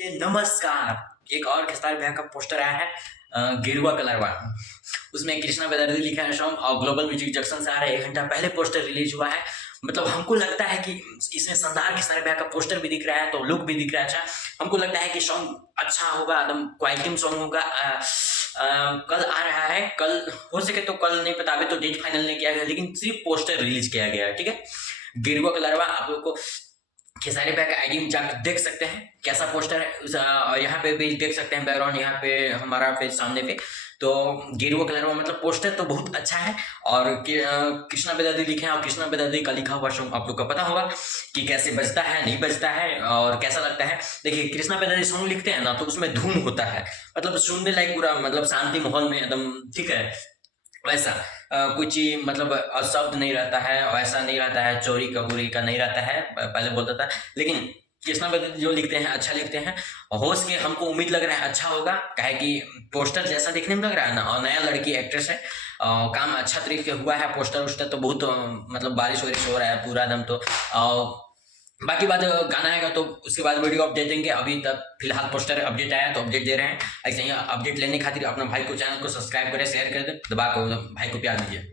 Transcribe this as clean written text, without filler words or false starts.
नमस्कार। एक और खेसारी भैया का पोस्टर आया है, गेरुआ कलर वाला। उसमें कृष्णा बेदर्जी लिखा है सॉन्ग और ग्लोबल म्यूजिक जंक्शन से आ रहा है। 1 घंटा पहले पोस्टर रिलीज हुआ है। मतलब हमको लगता है कि इसमें शानदार खेसारी भैया का पोस्टर भी दिख रहा है, तो लुक भी दिख रहा है अच्छा। हमको लगता है कि सॉन्ग अच्छा होगा, एकदम क्वालिटी सॉन्ग होगा। कल आ रहा है, कल हो सके तो कल, नहीं पता, अभी तो डेट फाइनल नहीं किया गया, लेकिन सिर्फ पोस्टर रिलीज किया गया है। ठीक है, गेरुआ कलरवा आप लोग को खेसारी भैया का आईडी में जाकर देख सकते हैं कैसा पोस्टर है। यहाँ पे भी देख सकते हैं बैकग्राउंड, यहाँ पे हमारा पे सामने पे तो गेरुआ कलर में, मतलब पोस्टर तो बहुत अच्छा है। और कृष्णा बेदर्जी लिखे हैं, और कृष्णा बेदर्जी का लिखा हुआ सॉन्ग आप लोग को पता होगा कि कैसे बजता है, नहीं बजता है और कैसा लगता है। देखिए, कृष्णा बेदर्जी सॉन्ग लिखते हैं ना, तो उसमें धूम होता है, मतलब सुनने लायक, पूरा मतलब शांति माहौल में एकदम। ठीक है, वैसा कुछ ही मतलब शब्द नहीं रहता है, वैसा नहीं रहता है, चोरी कबूरी का नहीं रहता है, पहले बोलता था। लेकिन कृष्णा बेदर्जी जो लिखते हैं अच्छा लिखते हैं। होश के हमको उम्मीद लग रहा है अच्छा होगा, काहे कि पोस्टर जैसा देखने में लग रहा है ना, और नया लड़की एक्ट्रेस है। काम अच्छा तरीके हुआ है। पोस्टर वोस्टर तो बहुत मतलब बारिश वारिश हो रहा है पूरा दम तो। बाकी बात गाना आएगा तो उसके बाद वीडियो अपडेट देंगे। अभी तक फिलहाल पोस्टर अपडेट आया तो अपडेट दे रहे हैं। ऐसे ही अपडेट लेने खातिर अपना भाई को चैनल को सब्सक्राइब करें, शेयर कर दें, दबा को भाई को प्यार दीजिए।